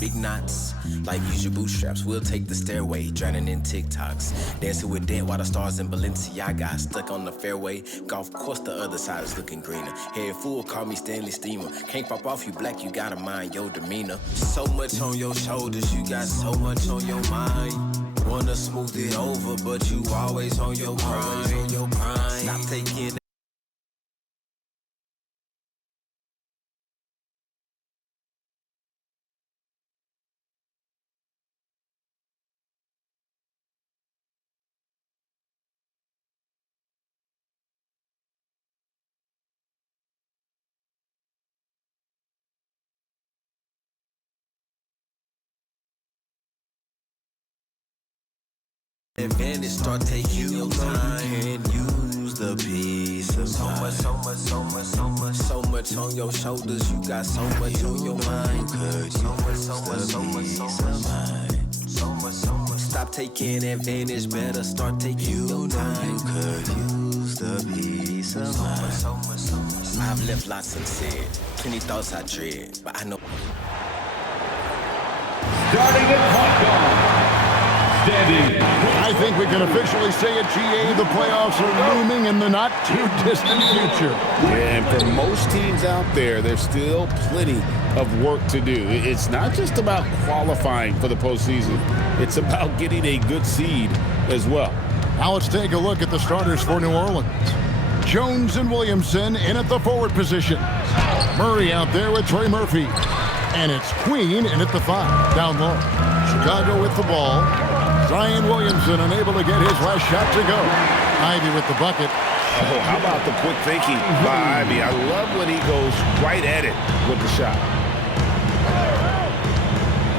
big knots. Like use your bootstraps, we'll take the stairway. Drowning in TikToks, dancing with dead while the stars in Balenciaga. Stuck on the fairway, golf course the other side is looking greener. Head full, call me Stanley Steamer. Can't pop off, you black, you gotta mind your demeanor. So much on your shoulders, you got so much on your mind. Wanna smooth it over, but you always on your grind. Stop taking advantage, start taking your time. Can't use the peace of mind. So much on your shoulders. You got so much on your mind. You could use the peace of mind. Stop taking advantage. Better start taking your time. You could use the peace of mind. I've left lots unsaid. Plenty thoughts I dread, but I know. Starting at point guard. I think we can officially say at GA the playoffs are looming in the not-too-distant future. Yeah, and for most teams out there, there's still plenty of work to do. It's not just about qualifying for the postseason. It's about getting a good seed as well. Now let's take a look at the starters for New Orleans. Jones and Williamson in at the forward position. Murray out there with Trey Murphy. And it's Queen in at the 5, down low. Chicago with the ball. Zion Williamson unable to get his last shot to go. Ivy with the bucket. Oh, how about the quick thinking by Ivy? I love when he goes right at it with the shot.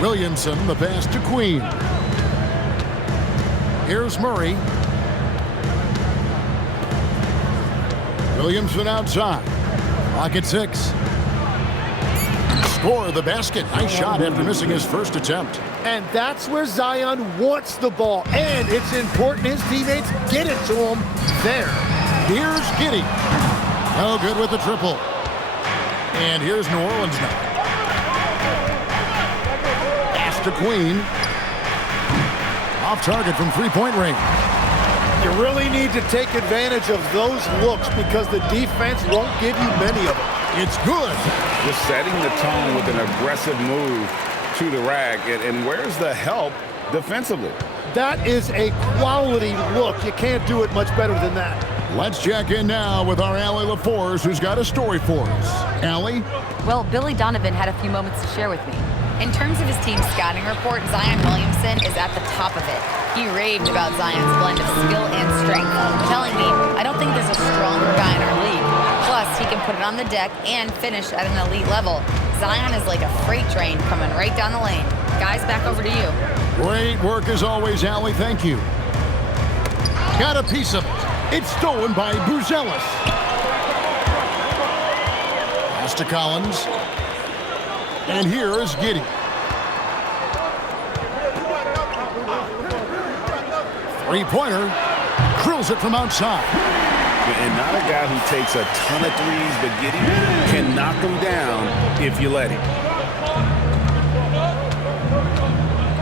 Williamson, the pass to Queen. Here's Murray. Williamson outside. Clock at 6. Score the basket. Nice shot after missing his first attempt. And that's where Zion wants the ball. And it's important his teammates get it to him there. Here's Giddey. No good with the triple. And here's New Orleans now. Pass to Queen. Off target from three-point range. You really need to take advantage of those looks because the defense won't give you many of them. It's good. Just setting the tone with an aggressive move to the rack. And where's the help defensively? That is a quality look. You can't do it much better than that. Let's check in now with our Allie LaForce, who's got a story for us. Allie? Well, Billy Donovan had a few moments to share with me. In terms of his team's scouting report, Zion Williamson is at the top of it. He raved about Zion's blend of skill and strength, telling me, I don't think there's a stronger guy in our league. Plus, he can put it on the deck and finish at an elite level. Zion is like a freight train coming right down the lane. Guys, back over to you. Great work as always, Allie. Thank you. Got a piece of it. It's stolen by Buzelis. Pass to Collins. And here is Giddey. Three-pointer. Drills it from outside. And not a guy who takes a ton of threes, but Giddey can knock them down if you let him.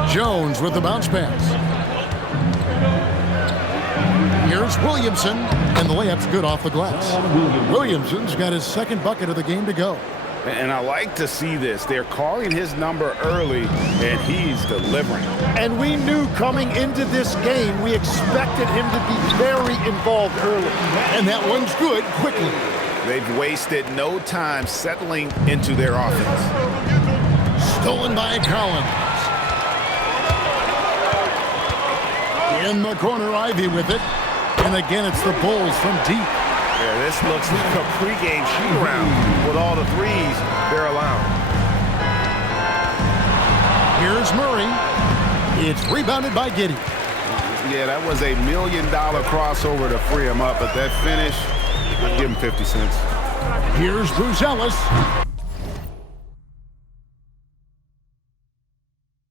Jones with the bounce pass. Here's Williamson, and the layup's good off the glass. Williamson's got his second bucket of the game to go. And I like to see this. They're calling his number early, and he's delivering. And we knew coming into this game, we expected him to be very involved early. And that one's good quickly. They've wasted no time settling into their offense. Stolen by Collins. In the corner, Ivy with it. And again, it's the Bulls from deep. Yeah, this looks like a pregame shoot-around with all the threes they're allowing. Here's Murray. It's rebounded by Giddey. Yeah, that was $1 million crossover to free him up, but that finish, I'd give him 50 cents. Here's Buzelis.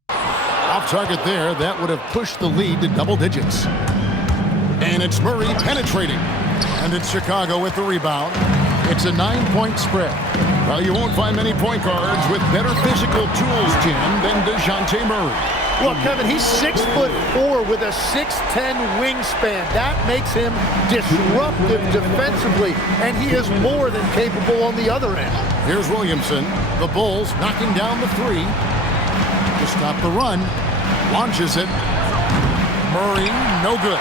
Off target there. That would have pushed the lead to double digits. And it's Murray penetrating. And it's Chicago with the rebound. It's a 9-point spread. Well, you won't find many point guards with better physical tools, Jim, than DeJounte Murray. Well, Kevin, he's 6'4" with a 6'10" wingspan. That makes him disruptive defensively, and he is more than capable on the other end. Here's Williamson. The Bulls knocking down the three to stop the run. Launches it. Murray, no good.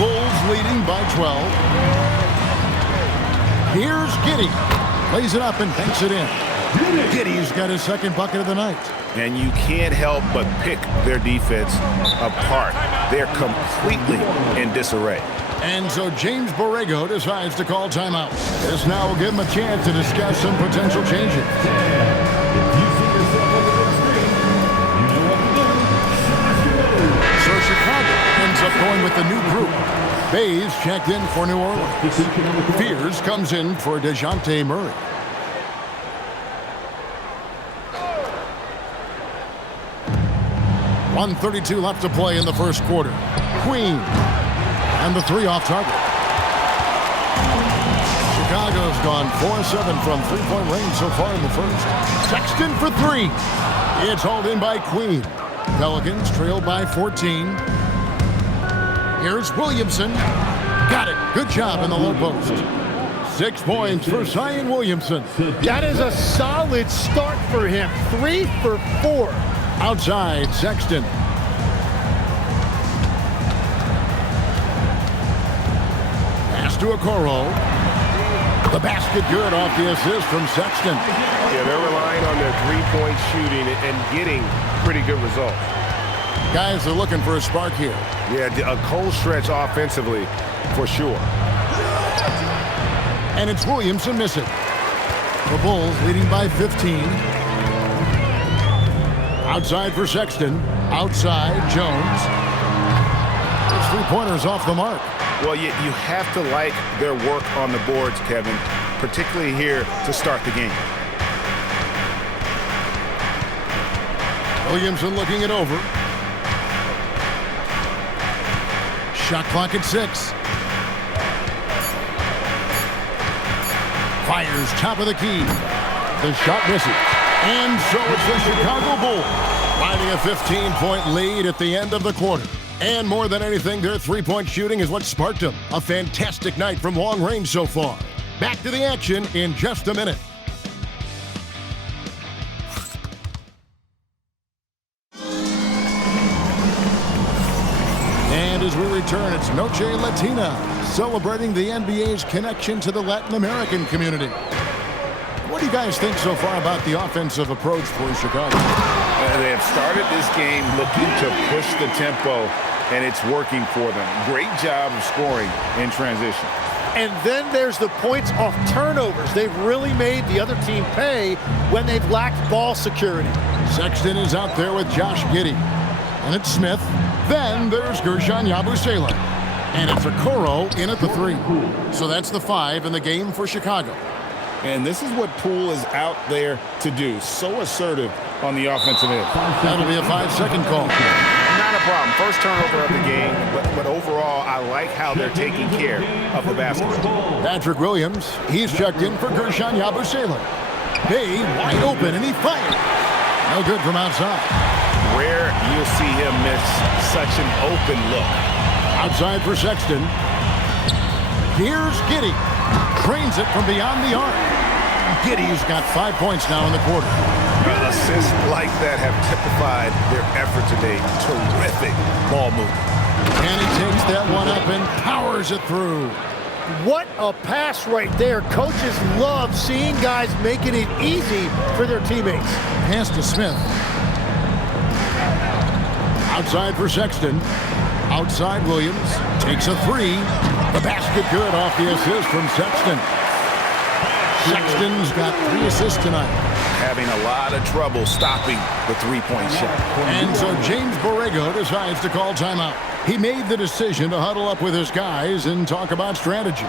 Bulls leading by 12. Here's Giddey. Lays it up and banks it in. Giddey's got his second bucket of the night. And you can't help but pick their defense apart. They're completely in disarray. And so James Borrego decides to call timeout. This now will give him a chance to discuss some potential changes. So Chicago ends up going with the new group. Bays checked in for New Orleans. Fears comes in for DeJounte Murray. .132 left to play in the first quarter. Queen. And the three off target. Chicago's gone 4-7 from three-point range so far in the first. Sexton for three. It's hauled in by Queen. Pelicans trail by 14. Here's Williamson. Got it. Good job in the low post. 6 points for Zion Williamson. That is a solid start for him. 3 for 4. Outside, Sexton. Pass to Okoro. The basket good off the assist from Sexton. Yeah, they're relying on their three-point shooting and getting pretty good results. Guys are looking for a spark here. Yeah, a cold stretch offensively for sure. And it's Williamson missing. The Bulls leading by 15. Outside for Sexton. Outside, Jones. His three-pointers off the mark. Well, you have to like their work on the boards, Kevin, particularly here to start the game. Williamson looking it over. Shot clock at 6. Fires top of the key. The shot misses. And so it's the Chicago Bulls riding a 15-point lead at the end of the quarter. And more than anything, their three-point shooting is what sparked them. A fantastic night from long range so far. Back to the action in just a minute. And as we return, it's Noche Latina, celebrating the NBA's connection to the Latin American community. What do you guys think so far about the offensive approach for Chicago? They have started this game looking to push the tempo, and it's working for them. Great job of scoring in transition. And then there's the points off turnovers. They've really made the other team pay when they've lacked ball security. Sexton is out there with Josh Giddey. And it's Smith. Then there's Gershon Yabusele. And it's Okoro in at the 3. So that's the 5 in the game for Chicago. And this is what Poole is out there to do. So assertive on the offensive end. That'll be a 5-second call. Not a problem. First turnover of the game, but overall, I like how they're taking care of the basketball. Patrick Williams, he's checked in for Gershon Yabusele. Hey, wide open, and he fired. No good from outside. Rare you'll see him miss such an open look. Outside for Sexton. Here's Giddey. Trains it from beyond the arc. Giddey's got 5 points now in the quarter. Assists like that have typified their effort today. Terrific ball movement. And he takes that one up and powers it through. What a pass right there. Coaches love seeing guys making it easy for their teammates. Pass to Smith. Outside for Sexton. Outside Williams. Takes a 3. The basket good off the assist from Sexton. Sexton's got 3 assists tonight. Having a lot of trouble stopping the three-point shot. And so James Borrego decides to call timeout. He made the decision to huddle up with his guys and talk about strategy.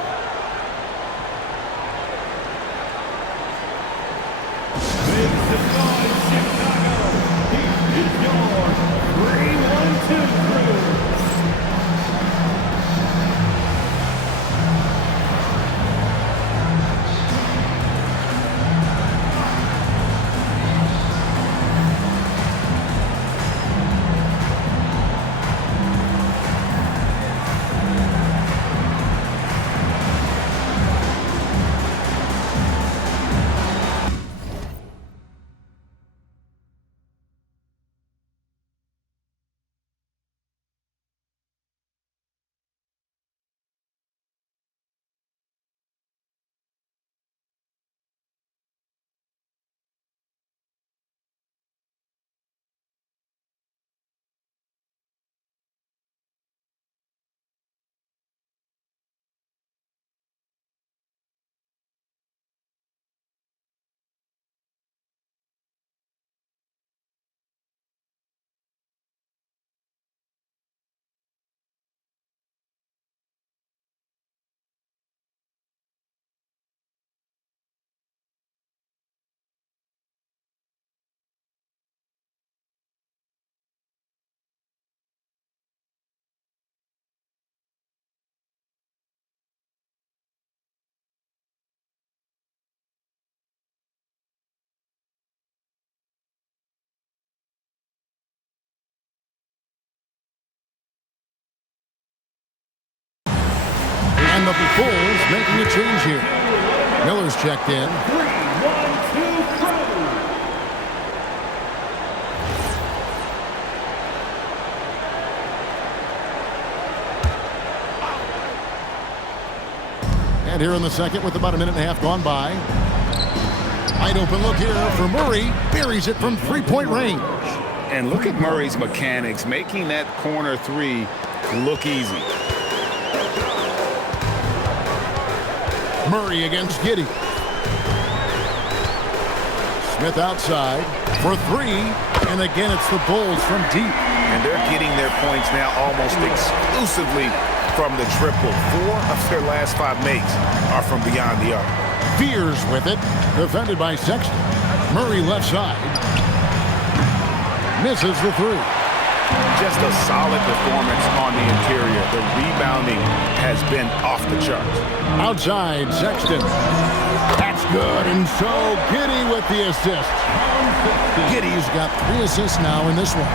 And the Bulls making a change here. Miller's checked in. 3-1-2 And here in the second with about a minute and a half gone by. Wide open look here for Murray. Buries it from three-point range. And look at Murray's mechanics, making that corner three look easy. Murray against Giddey. Smith outside for three. And again, it's the Bulls from deep. And they're getting their points now almost exclusively from the triple. 4 of their last 5 makes are from beyond the arc. Fears with it. Defended by Sexton. Murray left side. Misses the three. Just a solid performance on the interior. The rebounding has been off the charts. Outside, Sexton. That's good, and so Giddey with the assist. Giddey's got 3 assists now in this one.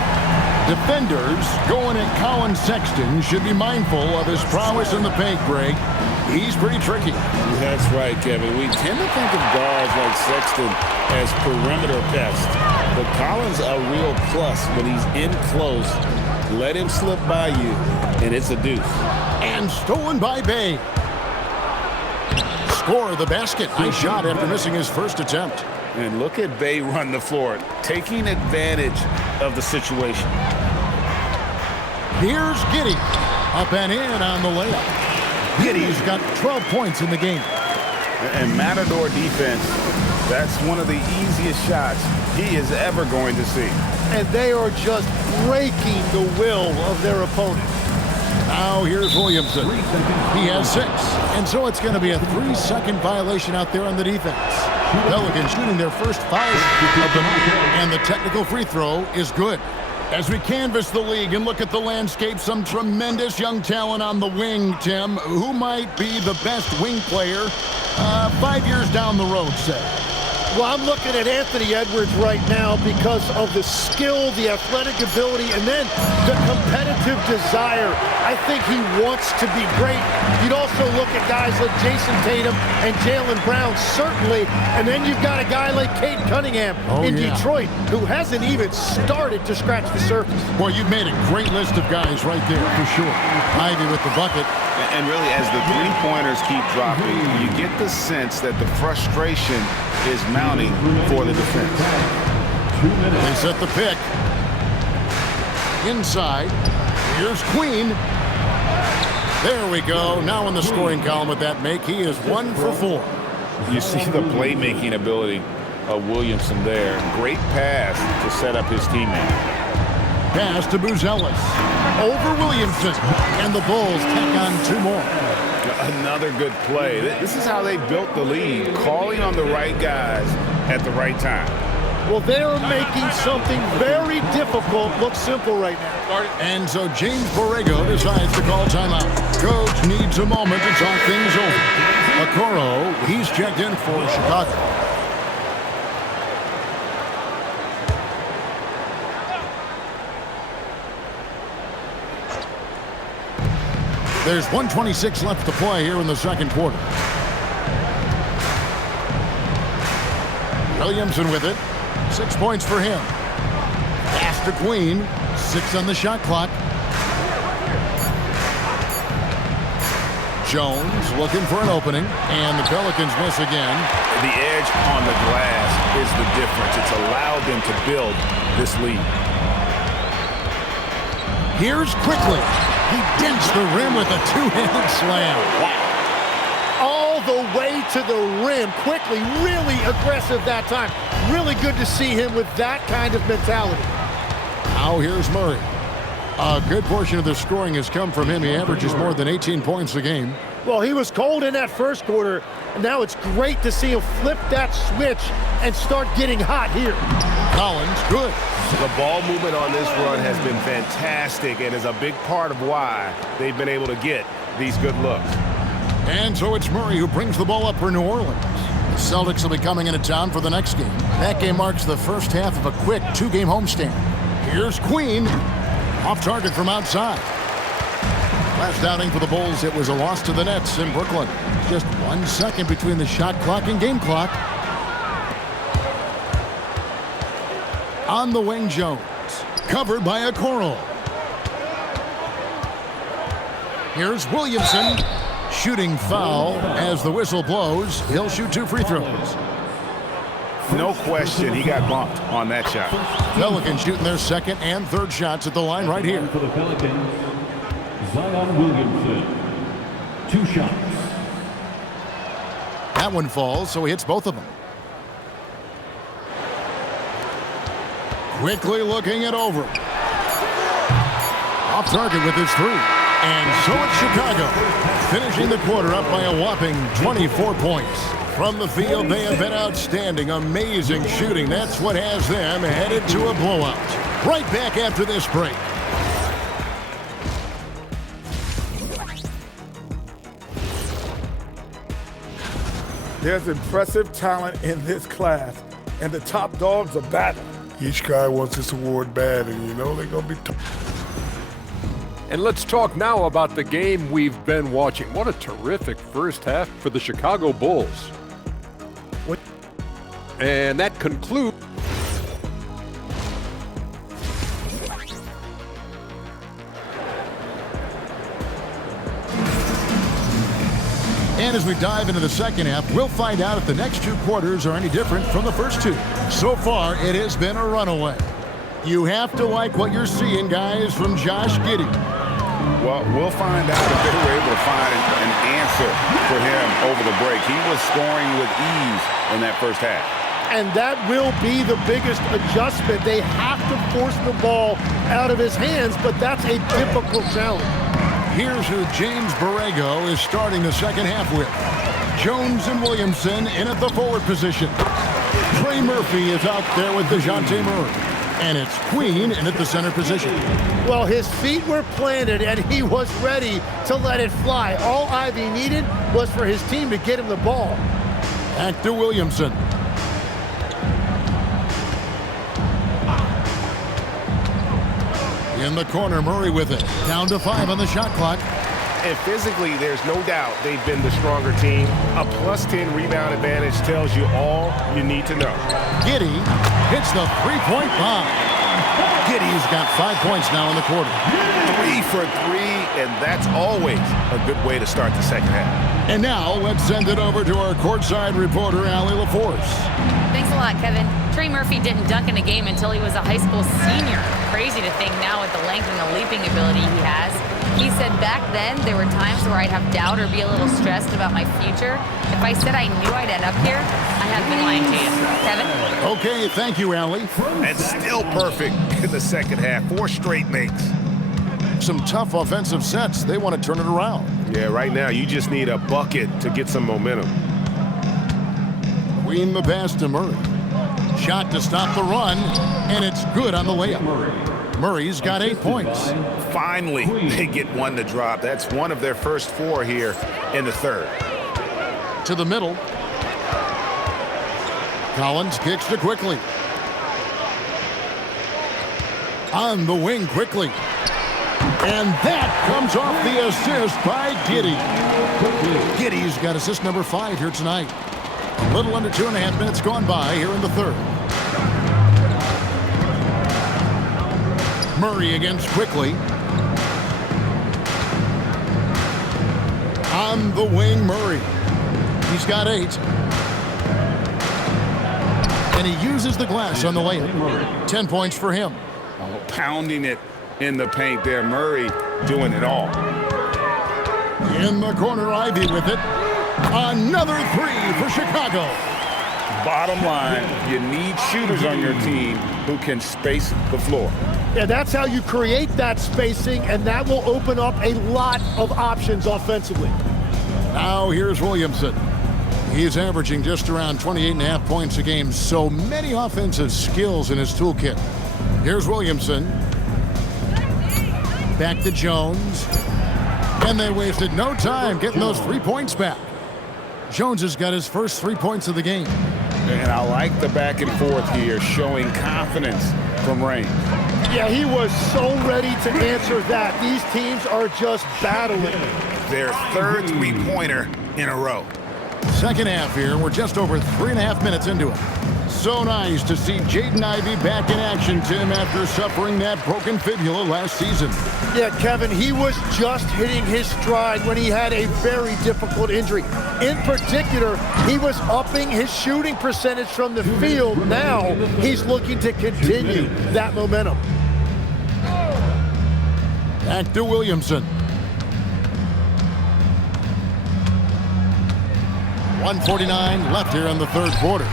Defenders going at Colin Sexton should be mindful of his prowess in the paint, Greg. He's pretty tricky. That's right, Kevin. We tend to think of guards like Sexton as perimeter pests, but Collins a real plus when he's in close. Let him slip by you, and it's a deuce. And stolen by Bay. Score the basket. Nice shot after missing his first attempt. And look at Bay run the floor, taking advantage of the situation. Here's Giddey. Up and in on the layup. Giddey's got 12 points in the game. And Matador defense, that's one of the easiest shots he is ever going to see. And they are just breaking the will of their opponent. Now here's Williamson. He has 6. And so it's going to be a 3-second violation out there on the defense. Pelicans shooting their first foul of the night. And the technical free throw is good. As we canvass the league and look at the landscape, some tremendous young talent on the wing, Tim. Who might be the best wing player 5 years down the road, say? Well, I'm looking at Anthony Edwards right now because of the skill, the athletic ability, and then the competitive desire. I think he wants to be great. You'd also look at guys like Jason Tatum and Jaylen Brown, certainly. And then you've got a guy like Cade Cunningham in Detroit, who hasn't even started to scratch the surface. Well, you've made a great list of guys right there, for sure. Ivy with the bucket. And really, as the three-pointers keep dropping, you get the sense that the frustration is mounting for the defense. They set the pick. Inside. Here's Queen. There we go. Now in the scoring column with that make. He is 1 for 4. You see the playmaking ability of Williamson there. Great pass to set up his teammate. Pass to Buzelis. Over Williamson. And the Bulls tack on 2 more. Another good play. This is how they built the lead, calling on the right guys at the right time. Well, they're making something very difficult look simple right now. And so James Borrego decides to call timeout. Coach needs a moment to talk things over. Okoro, he's checked in for Chicago. There's 1:26 left to play here in the second quarter. Williamson with it. 6 points for him. Pass to Queen. 6 on the shot clock. Jones looking for an opening. And the Pelicans miss again. The edge on the glass is the difference. It's allowed them to build this lead. Here's Quickly. He dents the rim with a 2-handed slam. Wow. All the way to the rim. Quickly, really aggressive that time. Really good to see him with that kind of mentality. Now here's Murray. A good portion of the scoring has come from him. He averages more than 18 points a game. Well, he was cold in that first quarter, and now it's great to see him flip that switch and start getting hot here. Collins, good. The ball movement on this run has been fantastic and is a big part of why they've been able to get these good looks. And so it's Murray who brings the ball up for New Orleans. The Celtics will be coming into town for the next game. That game marks the first half of a quick 2-game homestand. Here's Queen. Off target from outside. Last outing for the Bulls, it was a loss to the Nets in Brooklyn. Just 1 second between the shot clock and game clock. On the wing, Jones. Covered by a Coral. Here's Williamson. Shooting foul as the whistle blows. He'll shoot 2 free throws. No question, he got bumped on that shot. Pelicans shooting their second and third shots at the line right here. For the Pelicans, Zion Williamson. 2 shots. That one falls, so he hits both of them. Quickly looking it over. Off target with his 3. And so it's Chicago, finishing the quarter up by a whopping 24 points. From the field, they have been outstanding, amazing shooting. That's what has them headed to a blowout. Right back after this break. There's impressive talent in this class, and the top dogs are battling. Each guy wants this award bad, and you know they're going to be tough. And let's talk now about the game we've been watching. What a terrific first half for the Chicago Bulls. And that concludes. And as we dive into the second half, we'll find out if the next 2 quarters are any different from the first 2. So far, it has been a runaway. You have to like what you're seeing, guys, from Josh Giddey. Well, we'll find out if they were able to find an answer for him over the break. He was scoring with ease in that first half. And that will be the biggest adjustment. They have to force the ball out of his hands, but that's a difficult challenge. Here's who James Borrego is starting the second half with. Jones and Williamson in at the forward position. Trey Murphy is out there with DeJounte Murray. And it's Queen in at the center position. Well, his feet were planted, and he was ready to let it fly. All Ivy needed was for his team to get him the ball. Back to Williamson. In the corner, Murray with it. Down to 5 on the shot clock. And physically, there's no doubt they've been the stronger team. A +10 rebound advantage tells you all you need to know. Giddey hits the 3-point bomb. Giddey's got 5 points now in the quarter. 3 for 3, and that's always a good way to start the second half. And now let's send it over to our courtside reporter, Allie LaForce. Thanks a lot, Kevin. Trey Murphy didn't dunk in a game until he was a high school senior. Crazy to think now with the length and the leaping ability he has. He said back then there were times where I'd have doubt or be a little stressed about my future. If I said I knew I'd end up here, I have been lying to you. Kevin? Okay, thank you, Allie. And still perfect in the second half. 4 straight makes. Some tough offensive sets. They want to turn it around. Yeah, right now you just need a bucket to get some momentum. Queen the pass to Murray. Shot to stop the run, and it's good on the layup. Murray's got 8 points. Finally, they get one to drop. That's one of their first 4 here in the third. To the middle. Collins kicks to Quickly. On the wing quickly. And that comes off the assist by Giddey. Giddey's got assist number 5 here tonight. A little under 2.5 minutes gone by here in the third. Murray against Quickly. On the wing, Murray. He's got 8. And he uses the glass on the layup. 10 points for him. Oh, pounding it in the paint there. Murray doing it all. In the corner, Ivy with it. Another 3 for Chicago. Bottom line, you need shooters on your team who can space the floor. Yeah, that's how you create that spacing, and that will open up a lot of options offensively. Now here's Williamson. He's averaging just around 28.5 points a game, so many offensive skills in his toolkit. Here's Williamson. Back to Jones. And they wasted no time getting those 3 points back. Jones has got his first 3 points of the game. And I like the back and forth here, showing confidence from range. Yeah, he was so ready to answer that. These teams are just battling. Their third three-pointer in a row. Second half here. We're just over 3.5 minutes into it. So nice to see Jaden Ivey back in action, Tim, after suffering that broken fibula last season. Yeah, Kevin, he was just hitting his stride when he had a very difficult injury. In particular, he was upping his shooting percentage from the field. Now he's looking to continue that momentum. Back to Williamson. 1:49 left here in the third quarter.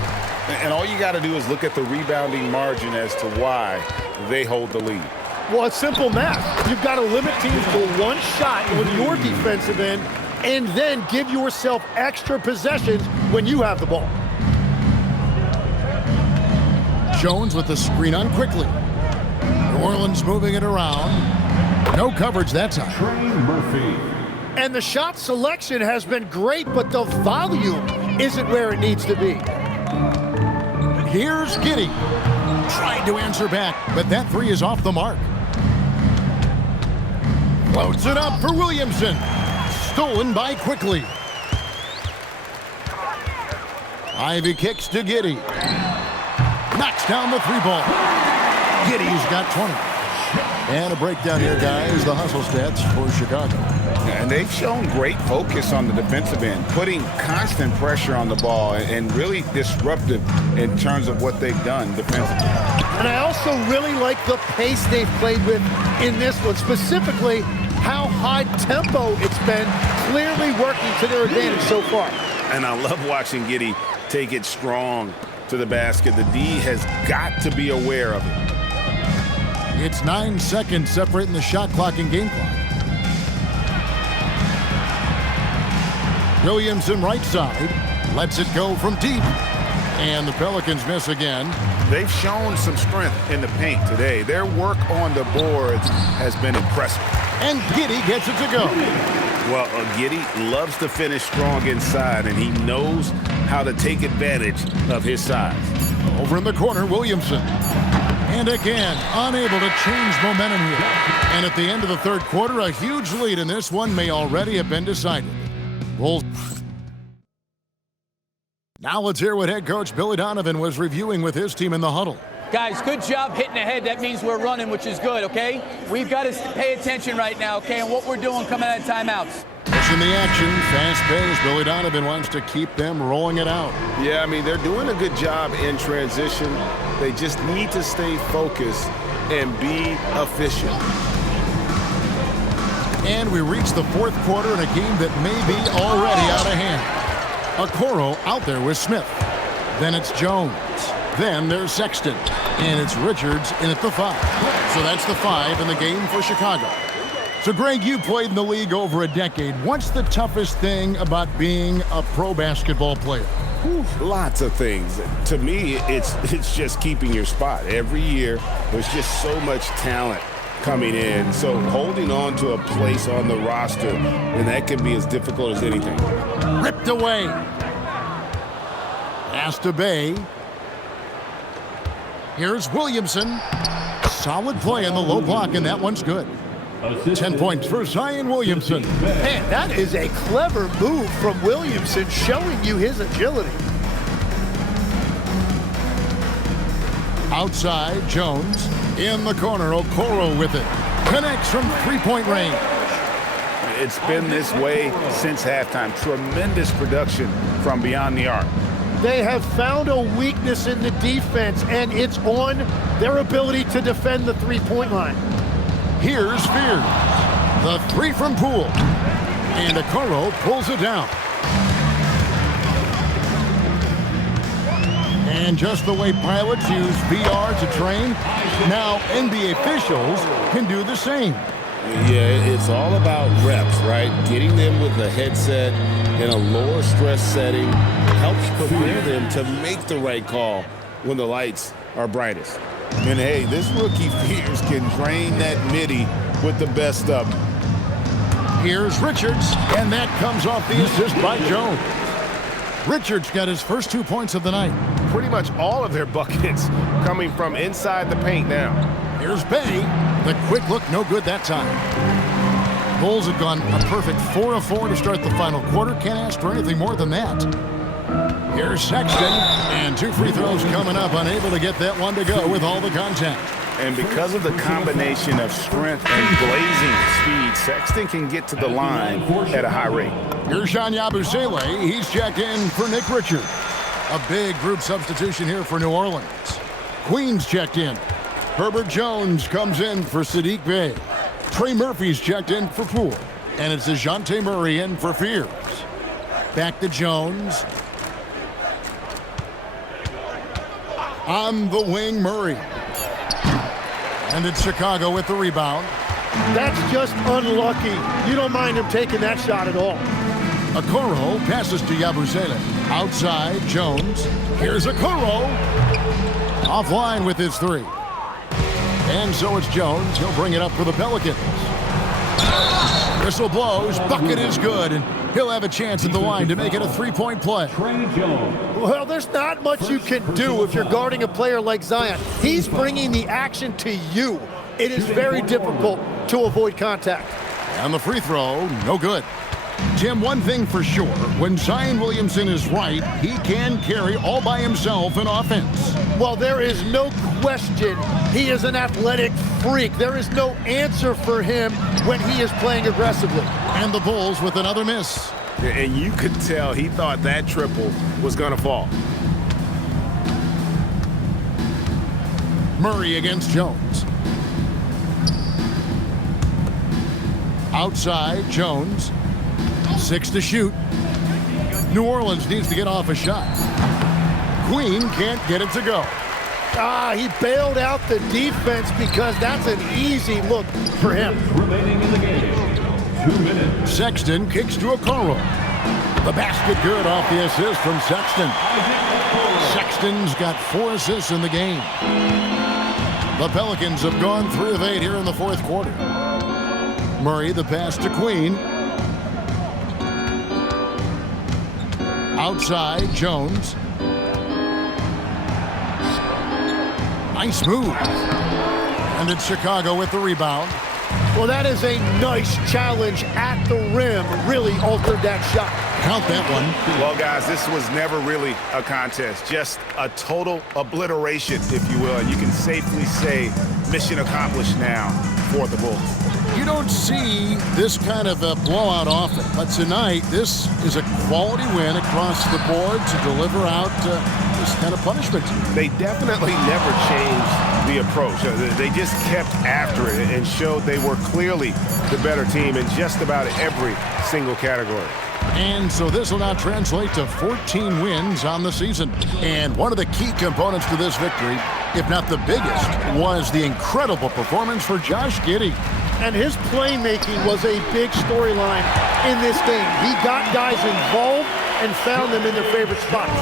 And all you got to do is look at the rebounding margin as to why they hold the lead. Well, it's simple math. You've got to limit teams to one shot on your defensive end and then give yourself extra possessions when you have the ball. Jones with the screen on quickly. New Orleans moving it around. No coverage that time. Trey Murphy. And the shot selection has been great, but the volume isn't where it needs to be. Here's Giddey. Tried to answer back, but that three is off the mark. Floats it up for Williamson. Stolen by Quickly. Ivey kicks to Giddey. Knocks down the three ball. Giddey's got 20. And a breakdown here, guys. The hustle stats for Chicago. And they've shown great focus on the defensive end, putting constant pressure on the ball and really disruptive in terms of what they've done defensively. And I also really like the pace they've played with in this one, specifically how high tempo it's been, clearly working to their advantage so far. And I love watching Giddey take it strong to the basket. The D has got to be aware of it. It's 9 seconds separating the shot clock and game clock. Williamson right side, lets it go from deep. And the Pelicans miss again. They've shown some strength in the paint today. Their work on the boards has been impressive. And Giddey gets it to go. Well, Giddey loves to finish strong inside, and he knows how to take advantage of his size. Over in the corner, Williamson. And again, unable to change momentum here. And at the end of the third quarter, a huge lead in this one may already have been decided. Wolves. Now let's hear what head coach Billy Donovan was reviewing with his team in the huddle. Guys, good job hitting ahead. That means we're running, which is good, okay? We've got to pay attention right now, okay, and what we're doing coming out of timeouts. Pushing the action, fast pace. Billy Donovan wants to keep them rolling it out. Yeah, I mean, they're doing a good job in transition. They just need to stay focused and be efficient. And we reach the fourth quarter in a game that may be already out of hand. Okoro out there with Smith. Then it's Jones. Then there's Sexton. And it's Richards in at the 5. So that's the 5 in the game for Chicago. So, Greg, you played in the league over a decade. What's the toughest thing about being a pro basketball player? Lots of things. To me, it's just keeping your spot. Every year, there's just so much talent coming in. So holding on to a place on the roster, and that can be as difficult as anything. Ripped away. Pass to Bay. Here's Williamson. Solid play in the low block, and that one's good. 10 points for Zion Williamson. Man, that is a clever move from Williamson, showing you his agility. Outside, Jones. In the corner, Okoro with it. Connects from three-point range. It's been this way since halftime. Tremendous production from beyond the arc. They have found a weakness in the defense, and it's on their ability to defend the three-point line. Here's Spears. The three from Poole. And Okoro pulls it down. And just the way pilots use VR to train, now NBA officials can do the same. Yeah, it's all about reps, right? Getting them with a headset in a lower stress setting helps prepare them to make the right call when the lights are brightest. And hey, this rookie Spears can drain that midi with the best of them. Here's Richards, and that comes off the assist by Jones. Richards got his first 2 points of the night. pretty much all of their buckets coming from inside the paint now. Here's Bay. The quick look, no good that time. Bulls have gone a perfect 4 of 4 to start the final quarter. Can't ask for anything more than that. Here's Sexton, and 2 free throws coming up, unable to get that one to go with all the contact. And because of the combination of strength and blazing speed, Sexton can get to the line at a high rate. Here's Sean Yabusele. He's checked in for Nick Richard. A big group substitution here for New Orleans. Queen's checked in. Herbert Jones comes in for Sadiq Bey. Trey Murphy's checked in for Poole. And it's DeJounte Murray in for Fears. Back to Jones. On the wing, Murray. And it's Chicago with the rebound. That's just unlucky. You don't mind him taking that shot at all. Okoro passes to Yabusele. Outside, Jones. Here's Okoro. Offline with his 3. And so it's Jones. He'll bring it up for the Pelicans. Whistle blows. Bucket is good. And he'll have a chance at the line to make it a 3-point play. Well, there's not much you can do if you're guarding a player like Zion. He's bringing the action to you. It is very difficult to avoid contact. And the free throw, no good. Tim, one thing for sure, when Zion Williamson is right, he can carry all by himself in offense. Well, there is no question he is an athletic freak. There is no answer for him when he is playing aggressively. And the Bulls with another miss. And you could tell he thought that triple was going to fall. Murray against Jones. Outside, Jones. 6 to shoot. New Orleans needs to get off a shot. Queen can't get it to go. He bailed out the defense because that's an easy look for him. Remaining in the game, 2 minutes. Sexton kicks to Okoro. The basket good off the assist from Sexton. Sexton's got 4 assists in the game. The Pelicans have gone 3 of 8 here in the 4th quarter. Murray, the pass to Queen. Outside, Jones. Nice move. And it's Chicago with the rebound. Well, that is a nice challenge at the rim. Really altered that shot. Count that one. Well, guys, this was never really a contest. Just a total obliteration, if you will. And you can safely say mission accomplished now for the Bulls. You don't see this kind of a blowout often, but tonight this is a quality win across the board to deliver out this kind of punishment. They definitely never changed the approach. They just kept after it and showed they were clearly the better team in just about every single category. And so this will now translate to 14 wins on the season. And one of the key components to this victory, if not the biggest, was the incredible performance for Josh Giddey. And his playmaking was a big storyline in this game. He got guys involved and found them in their favorite spots.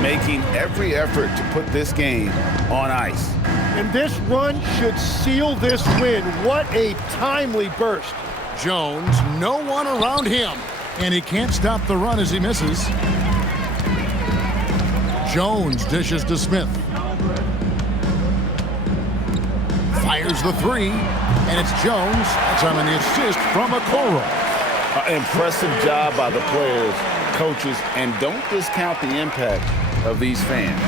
Making every effort to put this game on ice. And this run should seal this win. What a timely burst. Jones, no one around him. And he can't stop the run as he misses. Jones dishes to Smith. Fires the 3, and it's Jones. That's on the assist from Okoro. Impressive job by the players, coaches, and don't discount the impact of these fans.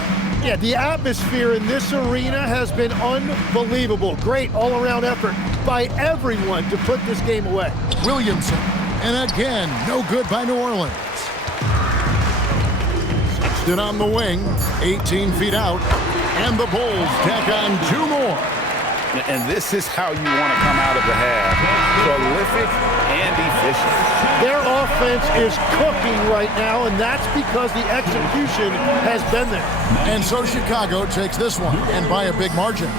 Yeah, the atmosphere in this arena has been unbelievable. Great all-around effort by everyone to put this game away. Williamson, and again, no good by New Orleans. Sexton on the wing, 18 feet out, and the Bulls tack on 2 more. And this is how you want to come out of the half. Prolific and efficient. Their offense is cooking right now, and that's because the execution has been there. And so Chicago takes this one, and by a big margin.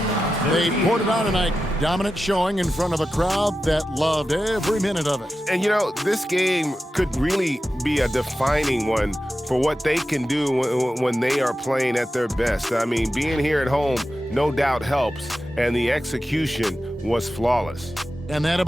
They poured it on tonight. Dominant showing in front of a crowd that loved every minute of it. And, you know, this game could really be a defining one for what they can do when they are playing at their best. I mean, being here at home no doubt helps, and the execution was flawless. And that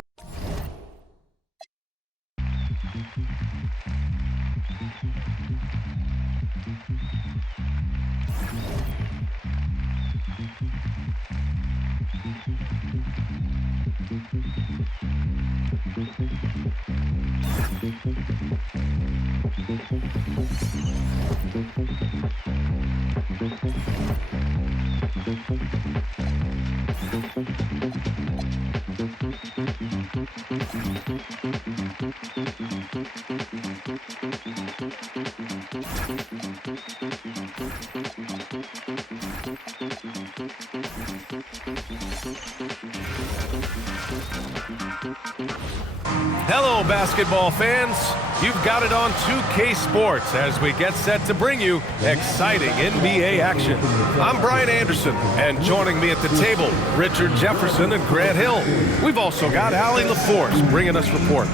Hello, basketball fans. You've got it on 2K Sports as we get set to bring you exciting NBA action. I'm Brian Anderson, and joining me at the table, Richard Jefferson and Grant Hill. We've also got Allie LaForce bringing us reports.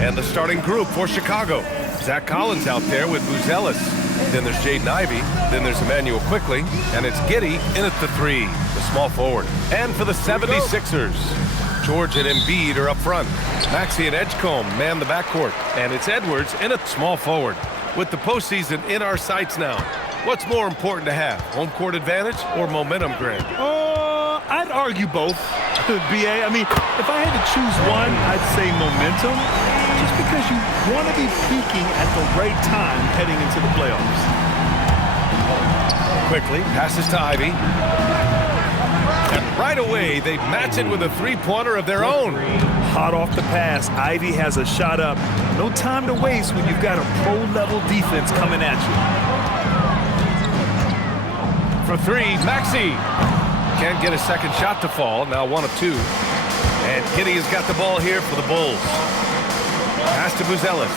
And the starting group for Chicago. Zach Collins out there with Buzelis. Then there's Jaden Ivey. Then there's Emmanuel Quickley. And it's Giddey in at the 3, the small forward. And for the 76ers, George and Embiid are up front. Maxey and Edgecombe man the backcourt. And it's Edwards in at small forward. With the postseason in our sights now, what's more important to have, home court advantage or momentum, Grant? I'd argue both, BA. I mean, if I had to choose one, I'd say momentum, just because you want to be peaking at the right time heading into the playoffs. Quickly, passes to Ivey. And right away, they match it with a three-pointer of their own. Hot off the pass, Ivey has a shot up. No time to waste when you've got a pro-level defense coming at you. For 3, Maxey. Can't get a second shot to fall, now 1 of 2. And Giddey has got the ball here for the Bulls. Pass to Buzelis.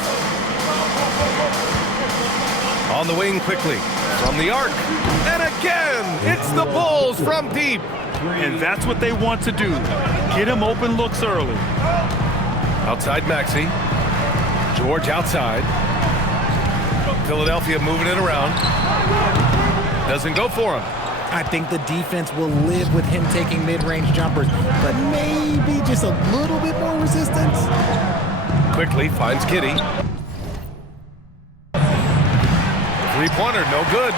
On the wing quickly, from the arc. And again, it's the Bulls from deep. And that's what they want to do. Get him open looks early. Outside Maxey. George outside. Philadelphia moving it around. Doesn't go for him. I think the defense will live with him taking mid-range jumpers, but maybe just a little bit more resistance. Quickly finds Giddey. Three-pointer, no good.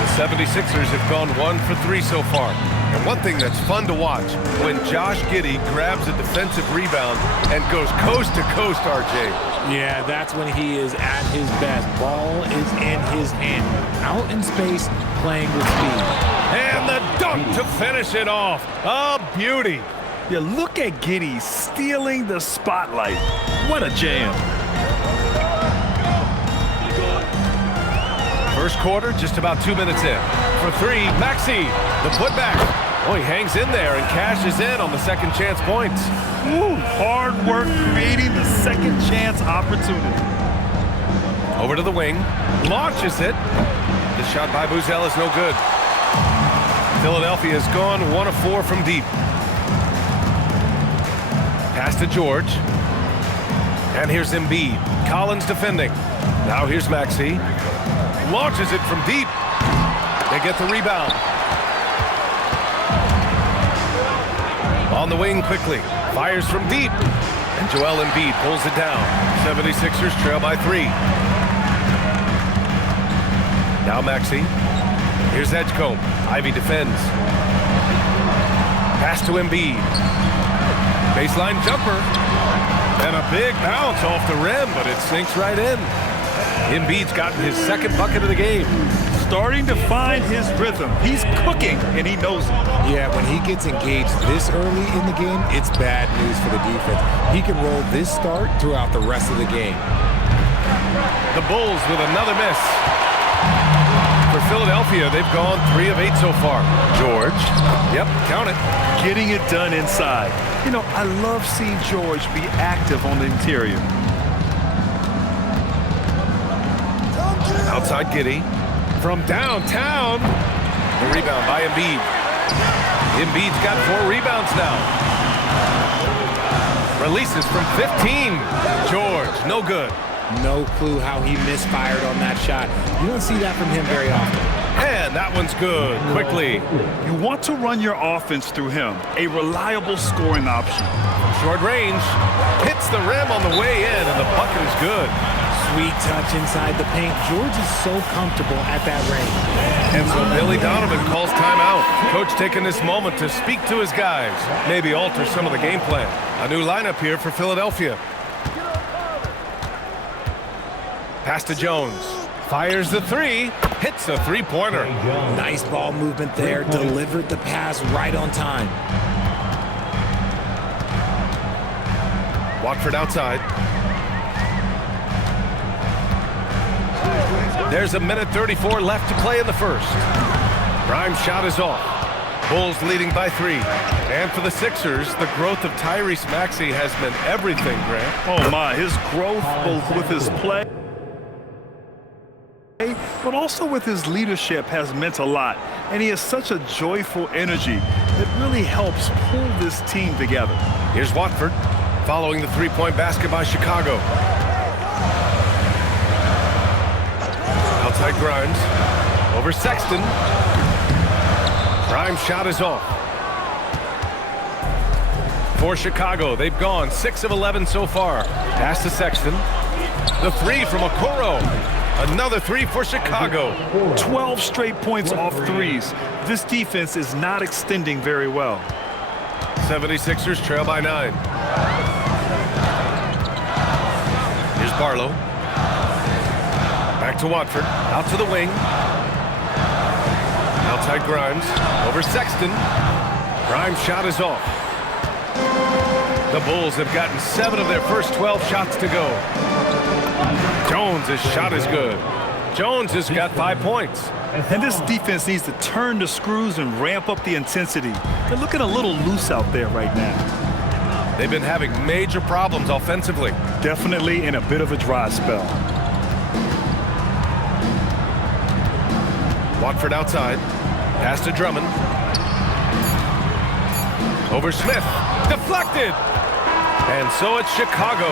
The 76ers have gone 1 for 3 so far. And one thing that's fun to watch, when Josh Giddey grabs a defensive rebound and goes coast to coast, RJ. Yeah, that's when he is at his best. Ball is in his hand. Out in space, playing with speed. And the dunk to finish it off. A beauty. Yeah, look at Giddey stealing the spotlight. What a jam. First quarter, just about 2 minutes in. For 3, Maxey, the putback. Oh, he hangs in there and cashes in on the second chance points. Woo, hard work creating the second chance opportunity. Over to the wing, launches it. The shot by Buzelis is no good. Philadelphia has gone 1 of 4 from deep. Pass to George. And here's Embiid. Collins defending. Now here's Maxey. Launches it from deep. They get the rebound. On the wing quickly. Fires from deep. And Joel Embiid pulls it down. 76ers trail by 3. Now Maxey. Here's Edgecombe. Ivey defends. Pass to Embiid. Baseline jumper. And a big bounce off the rim, but it sinks right in. Embiid's gotten his second bucket of the game. Starting to find his rhythm. He's cooking, and he knows it. Yeah, when he gets engaged this early in the game, it's bad news for the defense. He can roll this start throughout the rest of the game. The Bulls with another miss. For Philadelphia, they've gone 3 of 8 so far. George, yep, count it. Getting it done inside. You know, I love seeing George be active on the interior. Outside Giddey. From downtown. The rebound by Embiid. Embiid's got 4 rebounds now. Releases from 15. George, no good. No clue how he misfired on that shot. You don't see that from him very often. And that one's good. Quickly. You want to run your offense through him. A reliable scoring option. Short range. Hits the rim on the way in, and the bucket is good. Sweet touch inside the paint. George is so comfortable at that range. And so Billy Donovan calls timeout. Coach taking this moment to speak to his guys, maybe alter some of the game plan. A new lineup here for Philadelphia. Pass to Jones. Fires the three. Hits a three-pointer. Nice ball movement there. Delivered the pass right on time. Watford outside. There's a minute 34 left to play in the first. Grimes' shot is off. Bulls leading by 3. And for the Sixers, the growth of Tyrese Maxey has meant everything, Grant. Oh, my. His growth, both with his play, but also with his leadership, has meant a lot. And he has such a joyful energy that really helps pull this team together. Here's Watford, following the three-point basket by Chicago. Outside Grimes, over Sexton. Grimes' shot is off. For Chicago, they've gone 6 of 11 so far. Pass to Sexton. The three from Okoro. Another three for Chicago. 12 straight points off threes. This defense is not extending very well. 76ers trail by 9. Here's Barlow. Back to Watford. Out to the wing. Outside Grimes. Over Sexton. Grimes' shot is off. The Bulls have gotten 7 of their first 12 shots to go. Jones' shot is good. Jones has got 5 points. And this defense needs to turn the screws and ramp up the intensity. They're looking a little loose out there right now. They've been having major problems offensively. Definitely in a bit of a dry spell. Watford outside. Pass to Drummond. Over Smith. Deflected. And so it's Chicago.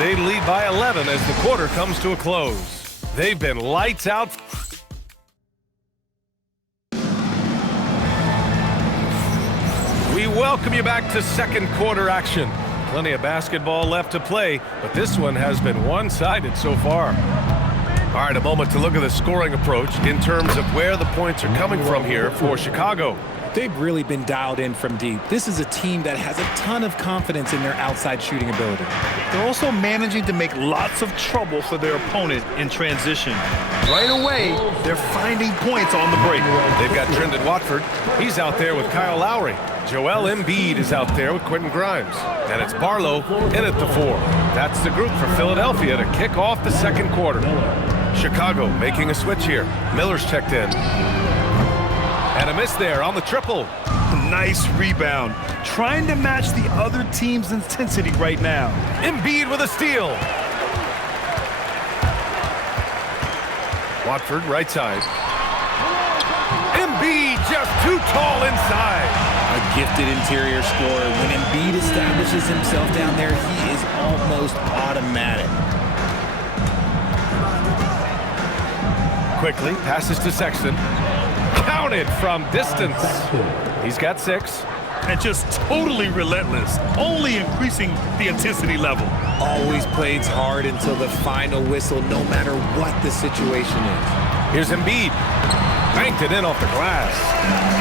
They lead by 11 as the quarter comes to a close. They've been lights out. We welcome you back to second quarter action. Plenty of basketball left to play, but this one has been one-sided so far. All right, a moment to look at the scoring approach in terms of where the points are coming from here for Chicago. They've really been dialed in from deep. This is a team that has a ton of confidence in their outside shooting ability. They're also managing to make lots of trouble for their opponent in transition. Right away, they're finding points on the break. They've got Trendon Watford. He's out there with Kyle Lowry. Joel Embiid is out there with Quentin Grimes. And it's Barlow in at the 4. That's the group for Philadelphia to kick off the second quarter. Chicago making a switch here. Miller's checked in. And a miss there on the triple. Nice rebound. Trying to match the other team's intensity right now. Embiid with a steal. Watford right side. Embiid just too tall inside. A gifted interior scorer. When Embiid establishes himself down there, he is almost automatic. Quickly passes to Sexton. Counted from distance. He's got 6. And just totally relentless, only increasing the intensity level. Always plays hard until the final whistle, no matter what the situation is. Here's Embiid. Banked it in off the glass.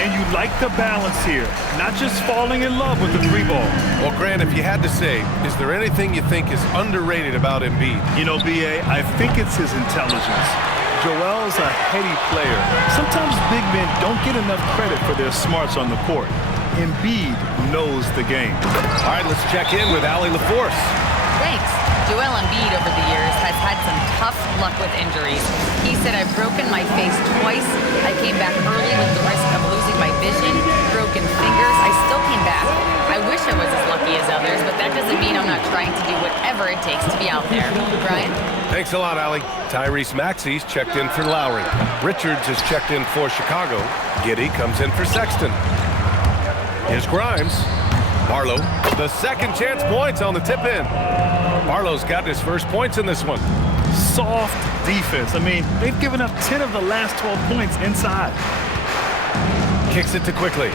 And you like the balance here, not just falling in love with the 3-ball. Well, Grant, if you had to say, is there anything you think is underrated about Embiid? You know, B.A., I think it's his intelligence. Joel's a heady player. Sometimes big men don't get enough credit for their smarts on the court. Embiid knows the game. All right, let's check in with Allie LaForce. Thanks. Joel Embiid over the years has had some tough luck with injuries. He said, I've broken my face twice. I came back early with the risk of losing my vision, broken fingers. I still came back. I wish I was as lucky as others, but that doesn't mean I'm not trying to do whatever it takes to be out there. Brian? Thanks a lot, Allie. Tyrese Maxey's checked in for Lowry. Richards has checked in for Chicago. Giddey comes in for Sexton. Here's Grimes. Barlow, the second chance points on the tip-in. Barlow's got his first points in this one. Soft defense. I mean, they've given up 10 of the last 12 points inside. Kicks it to Quickly.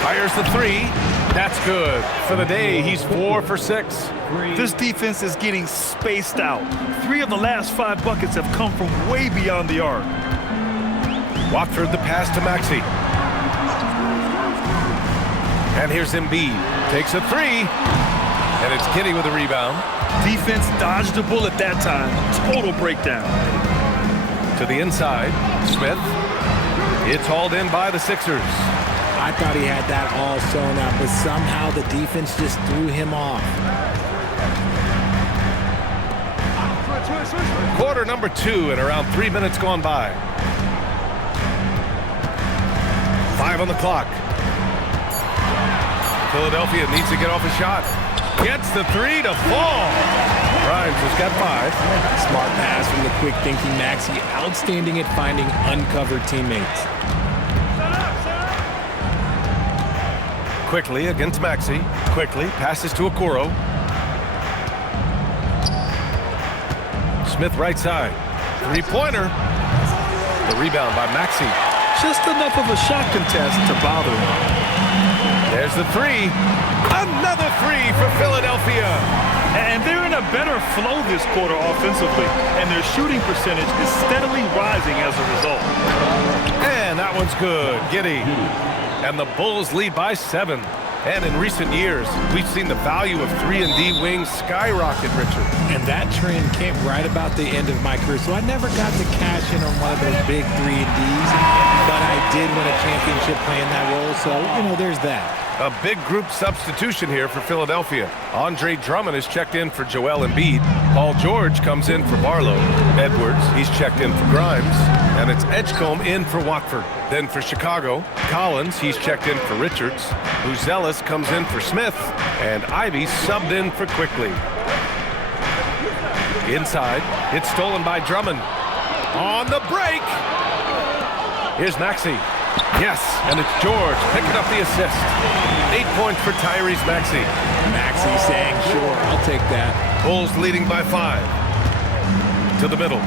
Fires the 3. That's good. For the day, he's 4 for 6. This defense is getting spaced out. 3 of the last 5 buckets have come from way beyond the arc. Watford the pass to Maxey. And here's Embiid. Takes a 3. And it's Kinney with the rebound. Defense dodged a bullet that time. Total breakdown. To the inside. Smith. It's hauled in by the Sixers. I thought he had that all sewn up, but somehow the defense just threw him off. Quarter number 2 and around 3 minutes gone by. 5 on the clock. Philadelphia needs to get off a shot. Gets the 3 to fall. Grimes has got 5. Smart pass from the quick-thinking Maxey. Outstanding at finding uncovered teammates. Quickly against Maxey. Quickly passes to Okoro. Smith right side. 3-pointer. The rebound by Maxey. Just enough of a shot contest to bother him. There's the 3. Another 3 for Philadelphia. And they're in a better flow this quarter offensively, and their shooting percentage is steadily rising as a result. And that one's good. Giddey. And the Bulls lead by 7. And in recent years, we've seen the value of 3-and-D wings skyrocket, Richard. And that trend came right about the end of my career, so I never got to cash in on one of those big 3-and-Ds, but I did win a championship playing that role, so, there's that. A big group substitution here for Philadelphia. Andre Drummond is checked in for Joel Embiid. Paul George comes in for Barlow. Edwards, he's checked in for Grimes. And it's Edgecombe in for Watford. Then for Chicago, Collins, he's checked in for Richards. Buzelis comes in for Smith. And Ivy subbed in for Quickly. Inside, it's stolen by Drummond. On the break! Here's Maxey. Yes, and it's George picking up the assist. 8 points for Tyrese Maxey. Maxey saying, sure, I'll take that. Bulls leading by 5. To the middle.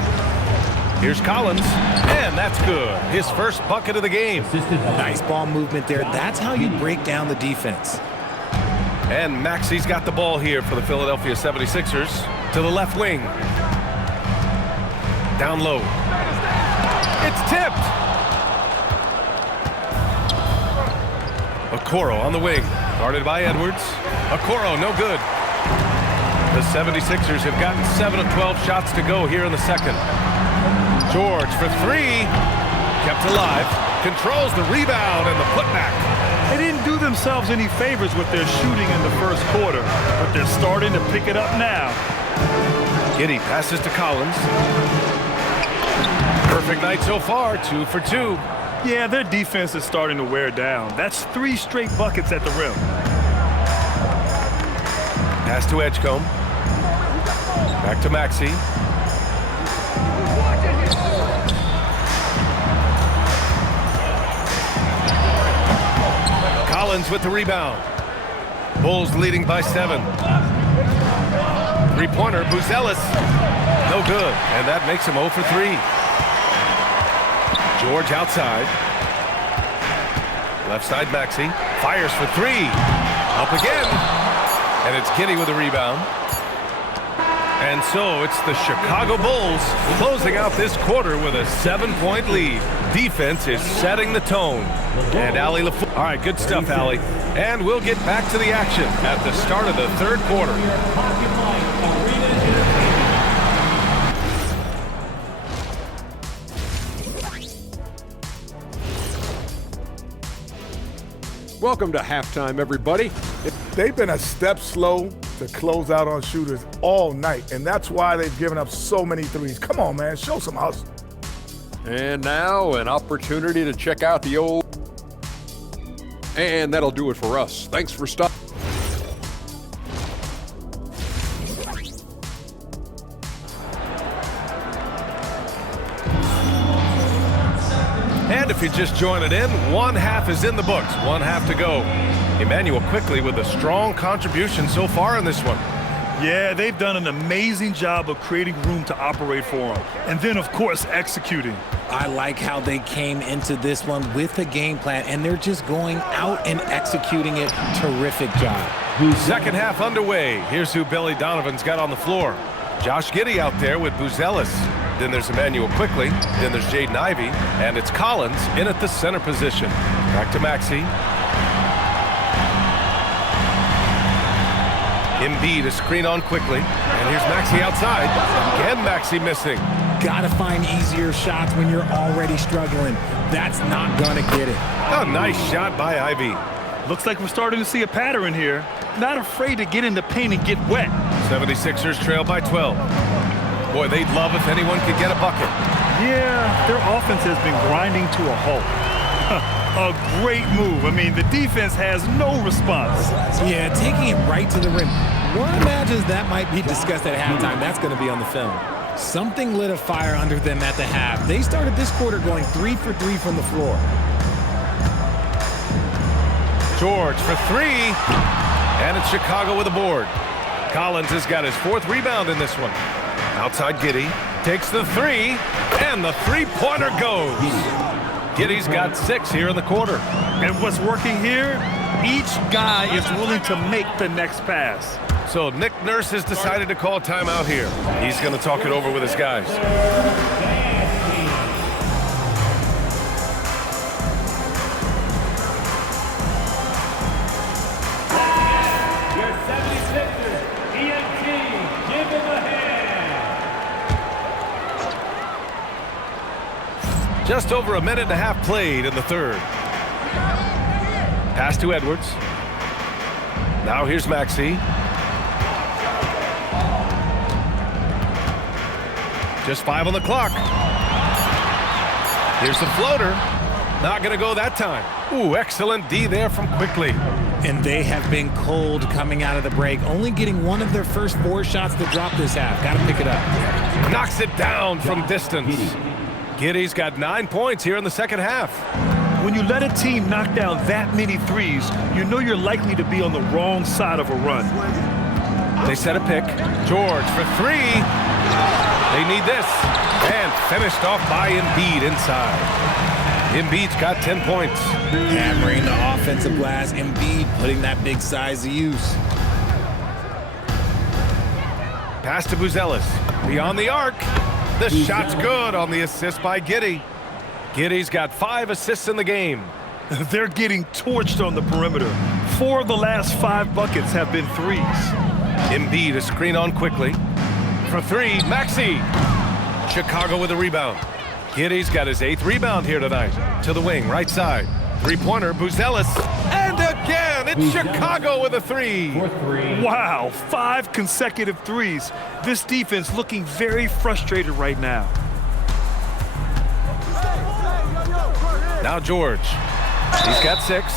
Here's Collins, and that's good. His first bucket of the game. Nice ball movement there. That's how you break down the defense. And Maxey's got the ball here for the Philadelphia 76ers. To the left wing. Down low. It's tipped. Okoro on the wing, guarded by Edwards. Okoro, no good. The 76ers have gotten 7 of 12 shots to go here in the second. George for 3, kept alive, controls the rebound and the putback. They didn't do themselves any favors with their shooting in the first quarter, but they're starting to pick it up now. Giddey passes to Collins. Perfect night so far, 2 for 2. Yeah, their defense is starting to wear down. That's 3 straight buckets at the rim. Pass to Edgecombe. Back to Maxey. Collins with the rebound. Bulls leading by 7. 3-pointer, Buzelis. No good, and that makes him 0 for 3. George outside. Left side Maxey. Fires for 3. Up again. And it's Kinney with the rebound. And so it's the Chicago Bulls closing out this quarter with a 7-point lead. Defense is setting the tone. And Allie LaFleur. All right, good stuff, Allie. And we'll get back to the action at the start of the third quarter. Welcome to halftime, everybody. They've been a step slow to close out on shooters all night, and that's why they've given up so many threes. Come on, man, show some hustle. And now an opportunity to check out the old... And that'll do it for us. Thanks for stopping. And if you just joined it in, 1 half is in the books, 1 half to go. Emmanuel Quickly with a strong contribution so far in this one. Yeah, they've done an amazing job of creating room to operate for him. And then, of course, executing. I like how they came into this one with a game plan, and they're just going out and executing it. Terrific job. Second half underway. Here's who Billy Donovan's got on the floor. Josh Giddey out there with Buzelis. Then there's Emmanuel Quickly. Then there's Jaden Ivey. And it's Collins in at the center position. Back to Maxey. Embiid a screen on Quickly. And here's Maxey outside. Again, Maxey missing. Gotta find easier shots when you're already struggling. That's not gonna get it. A nice shot by Ivey. Looks like we're starting to see a pattern here. Not afraid to get in the paint and get wet. 76ers trail by 12. Boy, they'd love if anyone could get a bucket. Yeah, their offense has been grinding to a halt. A great move. I mean, the defense has no response. Yeah, taking it right to the rim. One imagines that might be discussed at halftime. That's going to be on the film. Something lit a fire under them at the half. They started this quarter going 3 for 3 from the floor. George for 3. And it's Chicago with a board. Collins has got his 4th rebound in this one. Outside Giddey. Takes the 3. And the three-pointer goes. Giddey's got 6 here in the quarter. And what's working here? Each guy is willing to make the next pass. So Nick Nurse has decided to call a timeout here. He's going to talk it over with his guys. Your 76ers, ENT, give him a hand. Just over a minute and a half played in the third. Pass to Edwards. Now here's Maxey. Just 5 on the clock. Here's the floater. Not going to go that time. Ooh, excellent D there from Quickly. And they have been cold coming out of the break, only getting one of their first 4 shots to drop this half. Got to pick it up. Knocks it down from distance. Giddey's got 9 points here in the second half. When you let a team knock down that many threes, you know you're likely to be on the wrong side of a run. They set a pick. George for 3. They need this. And finished off by Embiid inside. Embiid's got 10 points. Hammering the offensive glass. Embiid putting that big size to use. Pass to Buzelis. Beyond the arc. The shot's good on the assist by Giddey. Giddey's got 5 assists in the game. They're getting torched on the perimeter. 4 of the last 5 buckets have been threes. Embiid a screen on Quickly. For 3, Maxey. Chicago with a rebound. Giddey's got his 8th rebound here tonight. To the wing, right side. Three-pointer, Buzelis. And again, it's Chicago with a 3. Wow, 5 consecutive threes. This defense looking very frustrated right now. Now George. He's got 6.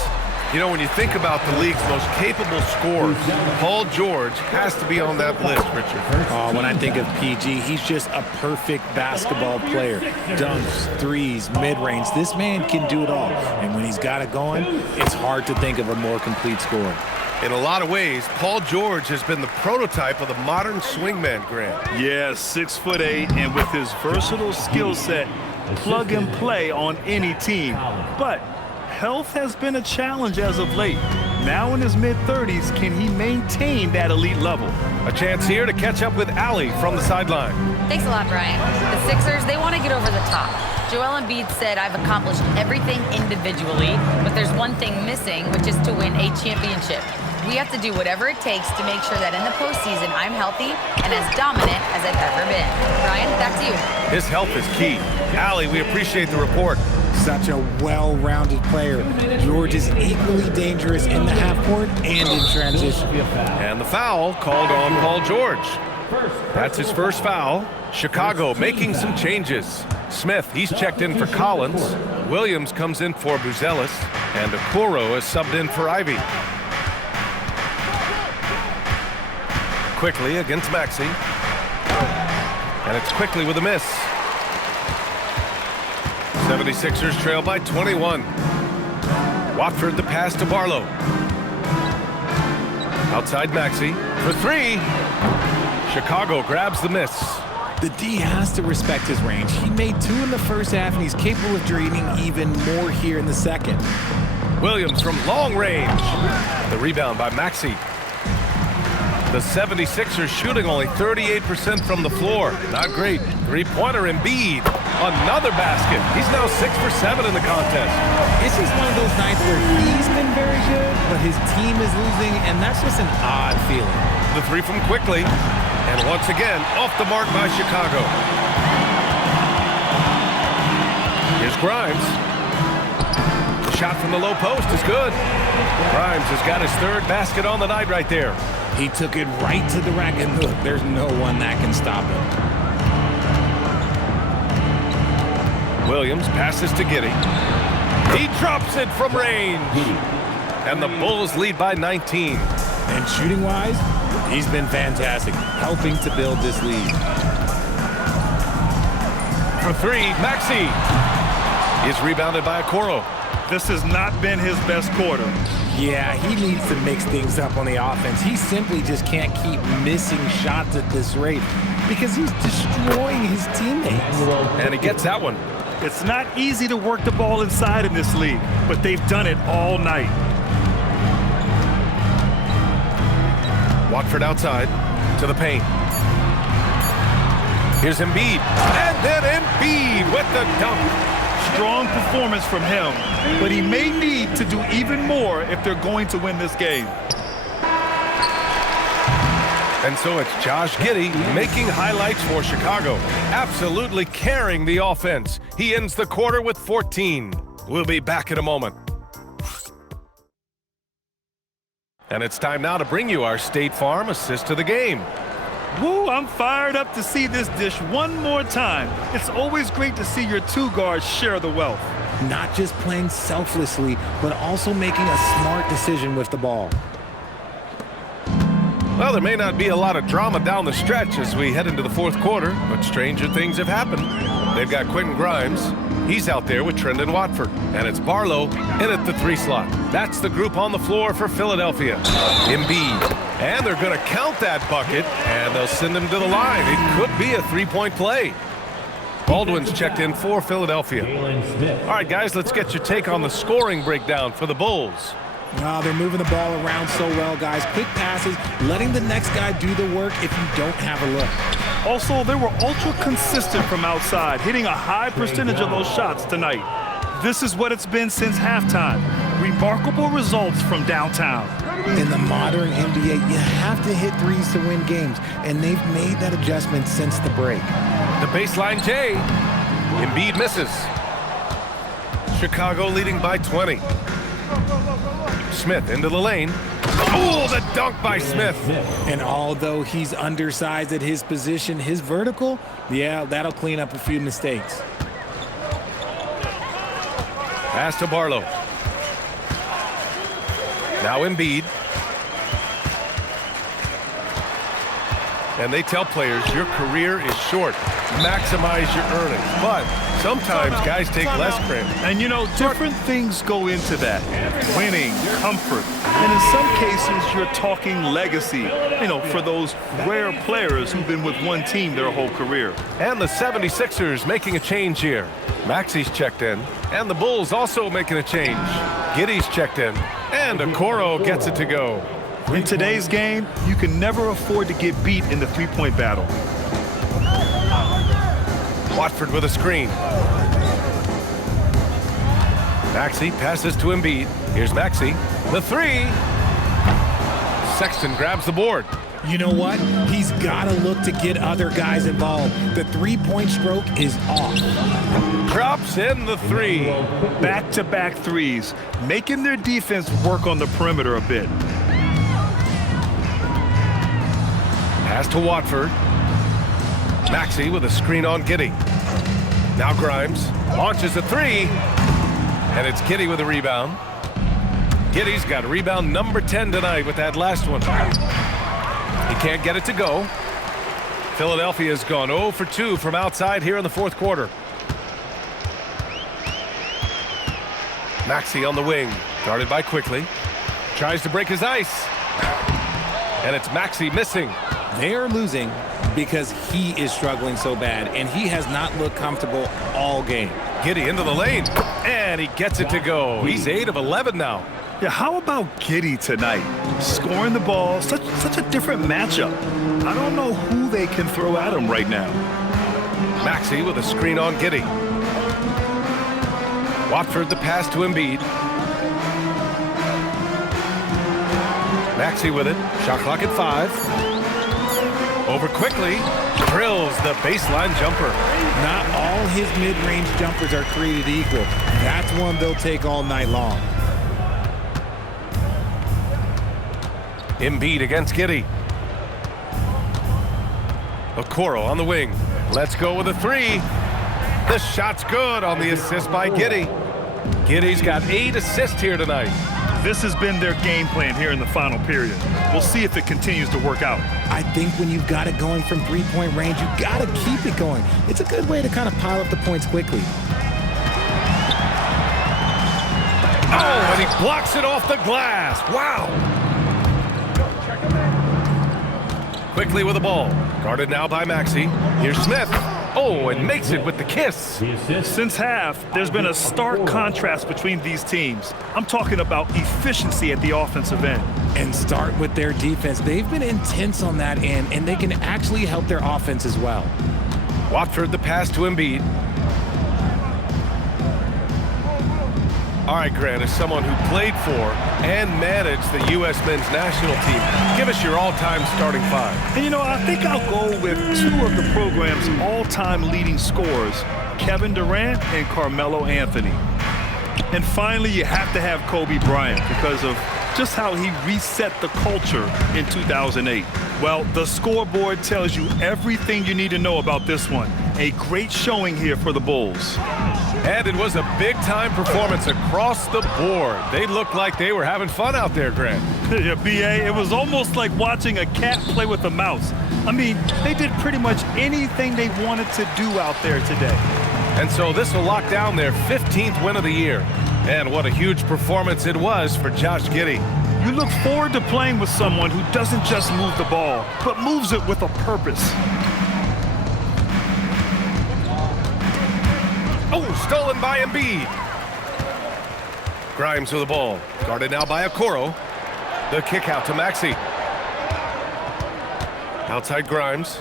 You know, when you think about the league's most capable scorers, Paul George has to be on that list, Richard. Oh, when I think of PG, he's just a perfect basketball player. Dunks, threes, mid-range. This man can do it all. And when he's got it going, it's hard to think of a more complete scorer. In a lot of ways, Paul George has been the prototype of the modern swingman, Grant. Yeah, 6'8", and with his versatile skill set, plug and play on any team. But health has been a challenge as of late. Now in his mid-30s, can he maintain that elite level? A chance here to catch up with Allie from the sideline. Thanks a lot, Brian. The Sixers, they want to get over the top. Joel Embiid said, I've accomplished everything individually, but there's one thing missing, which is to win a championship. We have to do whatever it takes to make sure that in the postseason, I'm healthy and as dominant as I've ever been. Brian, back to you. His health is key. Allie, we appreciate the report. Such a well-rounded player. George is equally dangerous in the half court and in transition. And the foul called on Paul George. That's his first foul. Chicago making some changes. Smith, he's checked in for Collins. Williams comes in for Buzelis. And Okoro is subbed in for Ivey. Quickly against Maxey. And it's Quickly with a miss. 76ers trail by 21. Watford the pass to Barlow. Outside Maxey for 3. Chicago grabs the miss. The D has to respect his range. He made 2 in the first half, and he's capable of draining even more here in the second. Williams from long range. The rebound by Maxey. The 76ers shooting only 38% from the floor. Not great. Three-pointer Embiid. Another basket. He's now 6 for 7 in the contest. It's just one of those nights where he's been very good, but his team is losing, and that's just an odd feeling. The 3 from Quickly. And once again, off the mark by Chicago. Here's Grimes. The shot from the low post is good. Grimes has got his 3rd basket on the night right there. He took it right to the rack, and look, there's no one that can stop him. Williams passes to Giddey. He drops it from range. And the Bulls lead by 19. And shooting-wise, he's been fantastic, helping to build this lead. For 3, Maxey. He's rebounded by Okoro. This has not been his best quarter. Yeah, he needs to mix things up on the offense. He simply just can't keep missing shots at this rate because he's destroying his teammates. And he gets that one. It's not easy to work the ball inside in this league, but they've done it all night. Watford outside to the paint. Here's Embiid. And then Embiid with the dunk. Strong performance from him, but he may need to do even more if they're going to win this game. And so it's Josh Giddey making highlights for Chicago, absolutely carrying the offense. He ends the quarter with 14. We'll be back in a moment. And it's time now to bring you our State Farm assist of the game. Woo, I'm fired up to see this dish one more time. It's always great to see your 2 guards share the wealth. Not just playing selflessly, but also making a smart decision with the ball. Well, there may not be a lot of drama down the stretch as we head into the 4th quarter, but stranger things have happened. They've got Quentin Grimes. He's out there with Trendon Watford. And it's Barlow in at the 3 slot. That's the group on the floor for Philadelphia. Embiid. And they're going to count that bucket, and they'll send him to the line. It could be a 3-point play. Baldwin's checked in for Philadelphia. All right, guys, let's get your take on the scoring breakdown for the Bulls. Oh, they're moving the ball around so well, guys. Quick passes, letting the next guy do the work if you don't have a look. Also, they were ultra consistent from outside, hitting a high percentage of those shots tonight. This is what it's been since halftime. Remarkable results from downtown. In the modern NBA, you have to hit threes to win games, and they've made that adjustment since the break. The baseline J. Embiid misses. Chicago leading by 20. Smith into the lane. Oh, the dunk by Smith. And although he's undersized at his position, his vertical, yeah, that'll clean up a few mistakes. Pass to Barlow. Now Embiid. And they tell players, your career is short. Maximize your earnings. But sometimes guys take less credit. And you know, different things go into that. Winning, comfort, and in some cases, you're talking legacy, you know, for those rare players who've been with one team their whole career. And the 76ers making a change here. Maxey's checked in, and the Bulls also making a change. Giddey's checked in, and Okoro gets it to go. In today's game, you can never afford to get beat in the three-point battle. Watford with a screen. Maxey passes to Embiid. Here's Maxey. The 3. Sexton grabs the board. You know what? He's got to look to get other guys involved. The three-point stroke is off. Drops in the 3. Back-to-back threes, making their defense work on the perimeter a bit. Pass to Watford. Maxey with a screen on Giddey. Now Grimes launches a 3. And it's Giddey with a rebound. Giddey's got rebound number 10 tonight with that last one. He can't get it to go. Philadelphia's gone 0 for 2 from outside here in the 4th quarter. Maxey on the wing, guarded by Quickly. Tries to break his ice. And it's Maxey missing. They are losing because he is struggling so bad, and he has not looked comfortable all game. Giddey into the lane, and he gets it to go. He's 8 of 11 now. Yeah, how about Giddey tonight? Scoring the ball, such a different matchup. I don't know who they can throw at him right now. Maxey with a screen on Giddey. Watford the pass to Embiid. Maxey with it. Shot clock at 5. Over quickly. Drills the baseline jumper. Not all his mid-range jumpers are created equal. That's one they'll take all night long. Embiid against Giddey. Okoro on the wing. Let's go with a 3. The shot's good on the assist by Giddey. Giddey's got 8 assists here tonight. This has been their game plan here in the final period. We'll see if it continues to work out. I think when you've got it going from three-point range, you got to keep it going. It's a good way to kind of pile up the points quickly. Oh, and he blocks it off the glass. Wow. Quickly with the ball. Guarded now by Maxey. Here's Smith. Oh, and makes it with the kiss. Since half, there's been a stark contrast between these teams. I'm talking about efficiency at the offensive end. And start with their defense. They've been intense on that end, and they can actually help their offense as well. Watford the pass to Embiid. All right, Grant, as someone who played for and managed the U.S. men's national team, give us your all-time starting 5. And, you know, I think I'll go with 2 of the program's all-time leading scorers, Kevin Durant and Carmelo Anthony. And finally, you have to have Kobe Bryant because of just how he reset the culture in 2008. Well, the scoreboard tells you everything you need to know about this one. A great showing here for the Bulls. And it was a big-time performance across the board. They looked like they were having fun out there, Grant. Yeah, B.A., it was almost like watching a cat play with a mouse. I mean, they did pretty much anything they wanted to do out there today. And so this will lock down their 15th win of the year. And what a huge performance it was for Josh Giddey. You look forward to playing with someone who doesn't just move the ball, but moves it with a purpose. Oh, stolen by Embiid. Grimes with the ball. Guarded now by Okoro. The kick out to Maxey. Outside Grimes.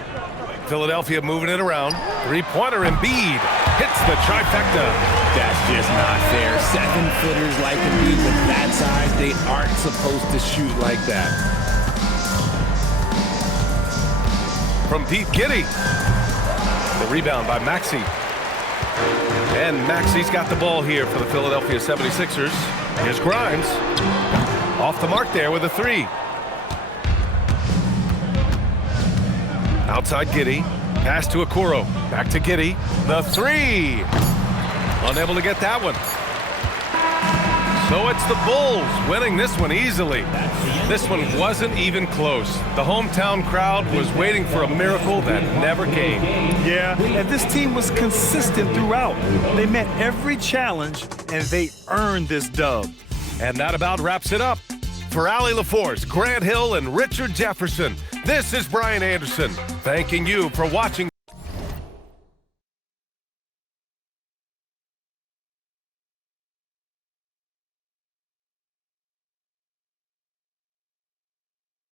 Philadelphia moving it around. Three-pointer Embiid. Hits the trifecta. That's just not fair. 7-footers like Embiid with that size, they aren't supposed to shoot like that. From deep, Giddey. The rebound by Maxey. And Maxey's got the ball here for the Philadelphia 76ers. Here's Grimes. Off the mark there with a 3. Outside Giddey. Pass to Okoro. Back to Giddey. The 3. Unable to get that one. So it's the Bulls winning this one easily. This one wasn't even close. The hometown crowd was waiting for a miracle that never came. Yeah, and this team was consistent throughout. They met every challenge, and they earned this dub. And that about wraps it up. For Allie LaForce, Grant Hill, and Richard Jefferson, this is Brian Anderson, thanking you for watching.